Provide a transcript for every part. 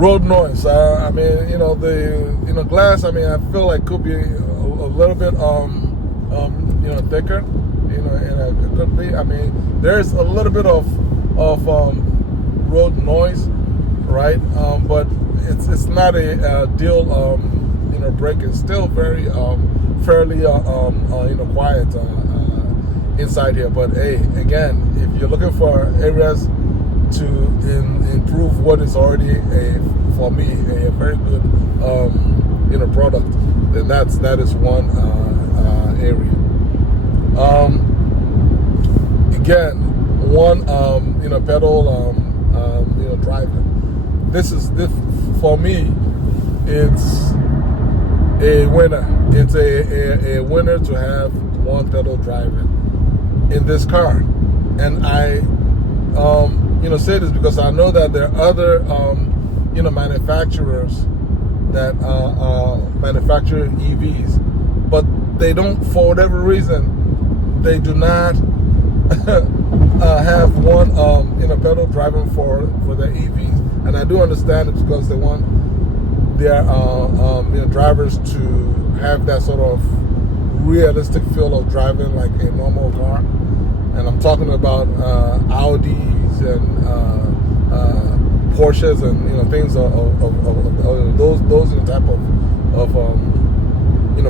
road noise. I mean, the glass. I mean, I feel like could be a little bit thicker. And it could be. I mean, there's a little bit of road noise, right? But it's not a deal breaker. It's still very fairly quiet inside here. But hey, again, if you're looking for areas to improve what is already for me a very good product, then that is one area. Again, one pedal driving. This for me. It's a winner. It's a winner to have one pedal driving in this car, and I say this because I know that there are other manufacturers that manufacture EVs, but they don't, for whatever reason, they do not have one pedal driving for their EVs, and I do understand it because they want their drivers to have that sort of realistic feel of driving like a normal car. And I'm talking about Audis and Porsches and things of those type of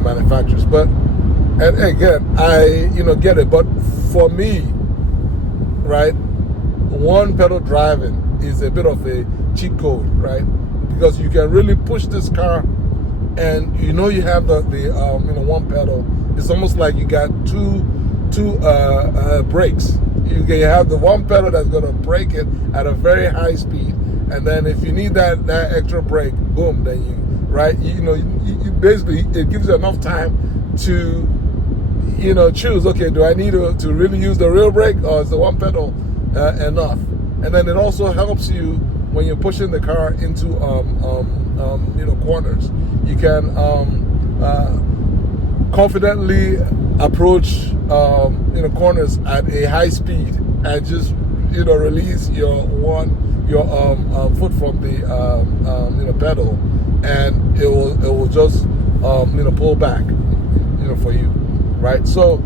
manufacturers. But and again, I get it. But for me, right, one pedal driving is a bit of a cheat code, right? Because you can really push this car, and you have the one pedal. It's almost like you got two brakes. You can have the one pedal that's going to brake it at a very high speed, and then if you need that extra brake, boom, then you basically, it gives you enough time to choose. Okay, do I need to really use the real brake, or is the one pedal enough? And then it also helps you when you're pushing the car into corners. You can confidently approach corners at a high speed and just release your foot from the pedal, and it will just pull back for you, right? So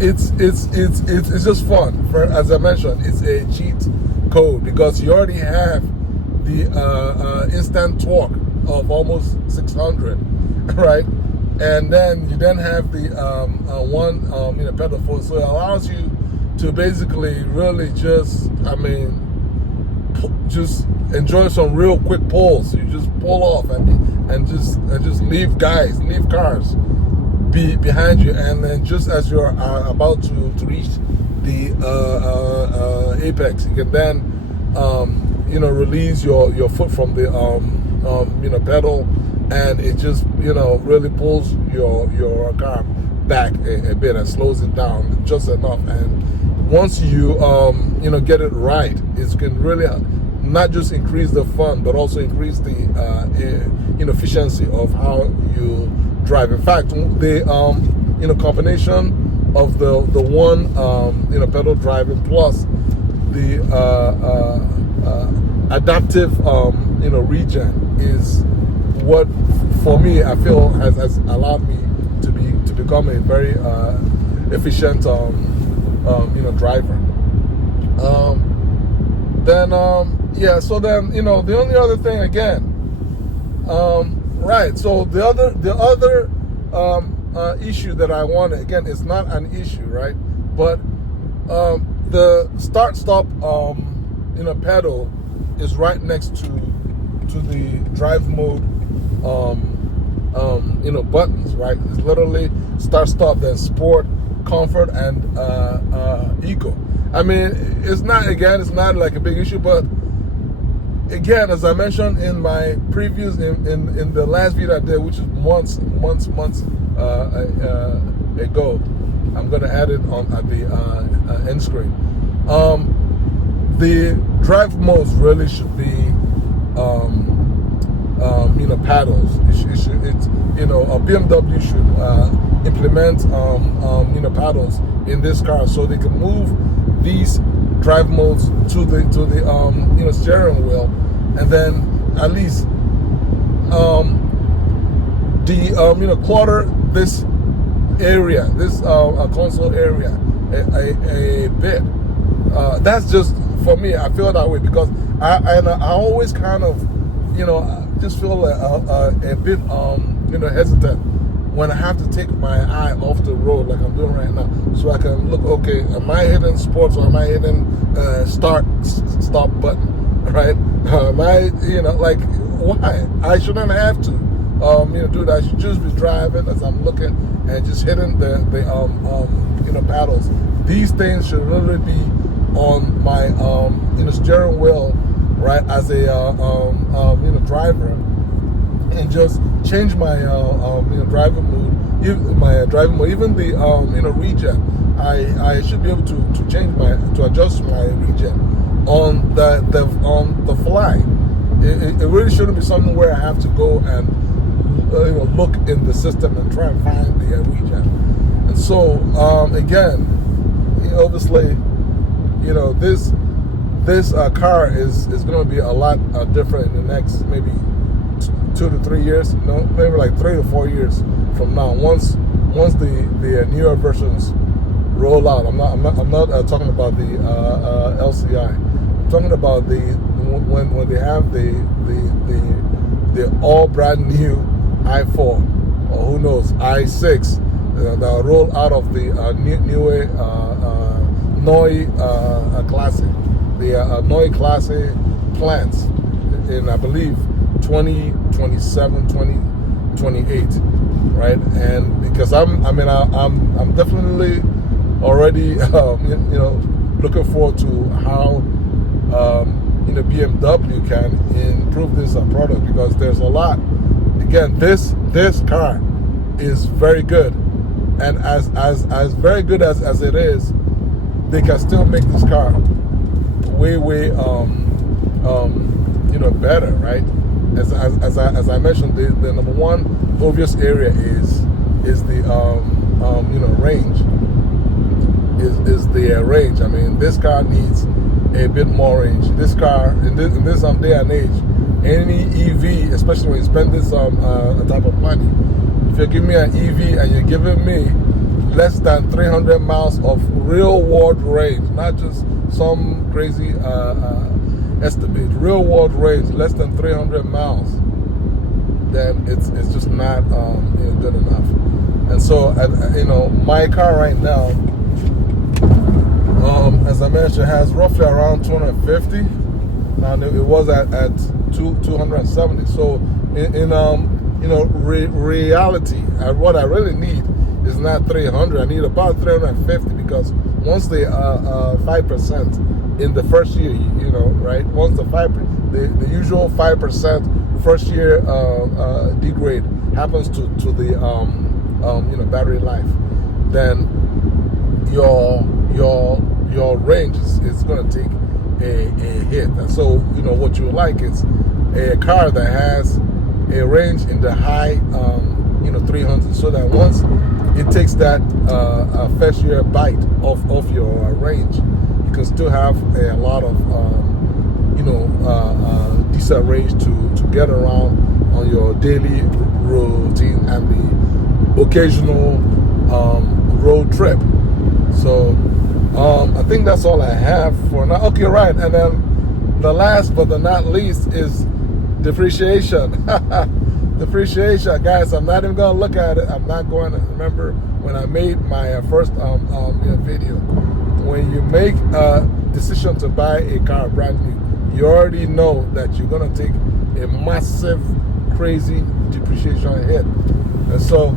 it's just fun. As I mentioned, it's a cheat code because you already have the instant torque of almost 600, right? And then you have the one pedal force, so it allows you to basically really just enjoy some real quick pulls. You just pull off and just leave cars behind you, and then just as you're about to reach the apex, you can then release your foot from the pedal, and it just really pulls your car back a bit and slows it down just enough. And once you get it right, it can really not just increase the fun, but also increase the efficiency of how you drive. In fact, the combination of the one pedal driving plus the adaptive regen is what, for me, I feel has allowed me to become a very efficient driver. So then the only other thing again, right? So the other issue that I want, again, it's not an issue, right? But the start stop pedal is right next to the drive mode buttons, right? It's literally start stop, then sport, comfort, and eco. I mean, it's not like a big issue, but again, as I mentioned in my previews in the last video I did, which is months ago, I'm gonna add it on at the end screen. The drive modes really should be paddles. A BMW should implement paddles in this car, so they can move these drive modes to the steering wheel, and then at least clutter this area, this console area a bit. That's just for me. I feel that way because I always kind of just feel a bit hesitant when I have to take my eye off the road like I'm doing right now, so I can look. Okay, am I hitting sports or am I hitting stop button? Right? Am I like why? I shouldn't have to do that. I should just be driving as I'm looking and just hitting the paddles. These things should literally be on my steering wheel, right, as a driver, and just change my driving mode, even the regen. I should be able to adjust my regen on the fly. It really shouldn't be something where I have to go and look in the system and try and find the regen. And so again, obviously, this car is going to be a lot different in the next maybe 2 to 3 years. Maybe like 3 to 4 years from now. Once the newer versions roll out. I'm not talking about the LCI. I'm talking about when they have the all brand new i4, or who knows, i6 that roll out of the new Noi Classic, the Noi Classic plants in, I believe, 2027, 2028, right? And because I'm definitely already looking forward to how BMW can improve this product, because there's a lot. Again, this car is very good, and as very good as it is, they can still make this car way better, right? As I mentioned, the number one obvious area is the range. Is the range. I mean, this car needs a bit more range. This car in this day and age, any EV, especially when you spend this type of money, if you give me an EV and you're giving me less than 300 miles of real world range, not just some crazy estimate, real world range less than 300 miles, then it's just not good enough. And so my car right now, as I mentioned, has roughly around 250. Now it was at 270. So in reality, what I really need is not 300. I need about 350, because once the 5% in the first year, right? Once the usual 5% first year degrade happens to the battery life, then your range is going to take a hit. And so what you like is a car that has a range in the high 300, so that once it takes that first year bite off your range, you can still have a lot of decent range to get around on your daily routine and the occasional road trip. So I think that's all I have for now. Okay, right. And then the last but the not least is depreciation. Depreciation, guys. I'm not even going to look at it. I'm not going to remember when I made my first video. When you make a decision to buy a car brand new, you already know that you're going to take a massive, crazy depreciation hit. And so,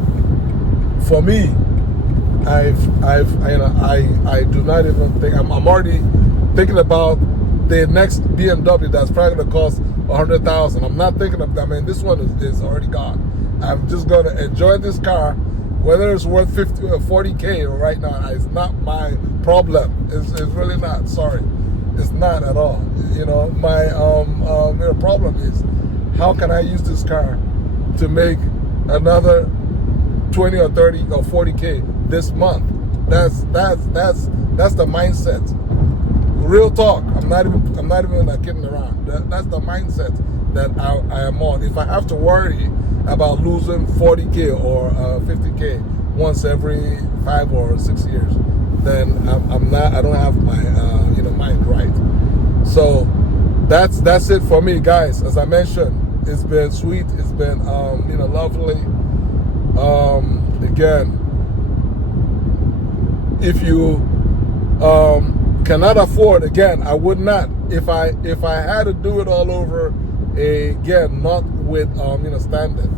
for me, I do not even think, I'm already thinking about the next BMW that's probably going to cost $100,000. I'm not thinking of that. I mean, this one is already gone. I'm just going to enjoy this car, whether it's worth 50 or 40K right now. It's not my problem. It's really not. Sorry, it's not at all. My problem is, how can I use this car to make another 20 or 30 or 40K this month? That's the mindset. real talk. I'm not even like kidding around. That's the mindset that I am on. If I have to worry about losing 40K or 50K once every 5 or 6 years, then I don't have my mind right. So that's it for me, guys. As I mentioned, it's been sweet. It's been lovely. Again, if you cannot afford, again, I would not. If I had to do it all over again, not with standard,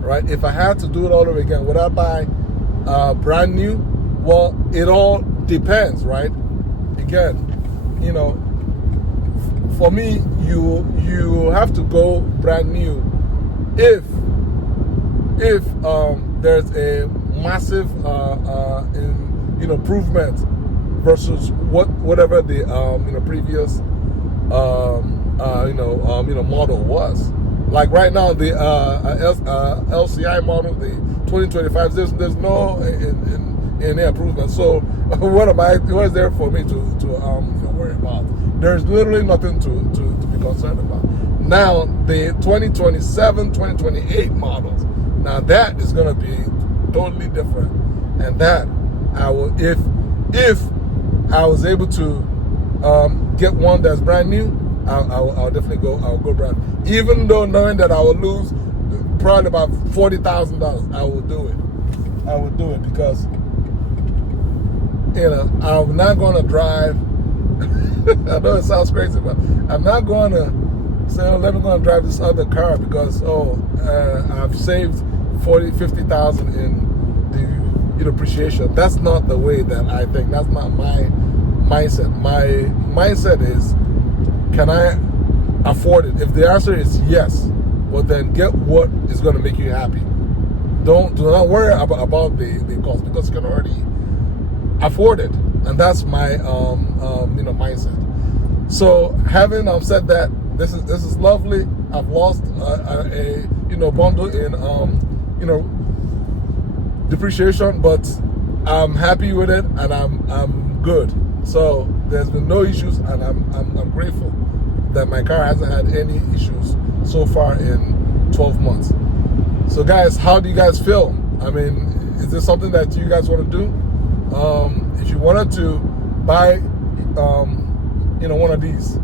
right? If I had to do it all over again, would I buy brand new? Well, it all depends, right? Again, for me, you have to go brand new if there's a massive improvement versus whatever the previous model was. Like right now, the LCI model, the 2025, there's no any improvement. So what is there for me to worry about? There's literally nothing to be concerned about. Now the 2027, 2028 models, now that is going to be totally different, and that I will, if I was able to get one that's brand new, I'll definitely go. I'll go brand. Even though knowing that I will lose probably about $40,000, I will do it. I will do it because I'm not going to drive. I know it sounds crazy, but I'm not going to say, oh, let me go and drive this other car because I've saved 40, 50,000 in the appreciation. That's not the way that I think. That's not my mindset. My mindset is, can I afford it? If the answer is yes, well then get what is going to make you happy. Do not worry about the cost, because you can already afford it, and that's my mindset. So having said that, this is lovely. I've lost a bundle in depreciation, but I'm happy with it, and I'm good. So there's been no issues, and I'm grateful that my car hasn't had any issues so far in 12 months. So guys, how do you guys feel? I mean, is this something that you guys want to do? If you wanted to buy one of these,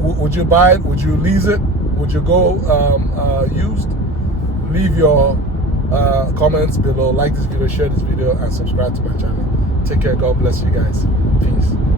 would you buy it? Would you lease it? Would you go used? Leave your comments below, like this video, share this video, and subscribe to my channel. Take care. God bless you guys. Peace.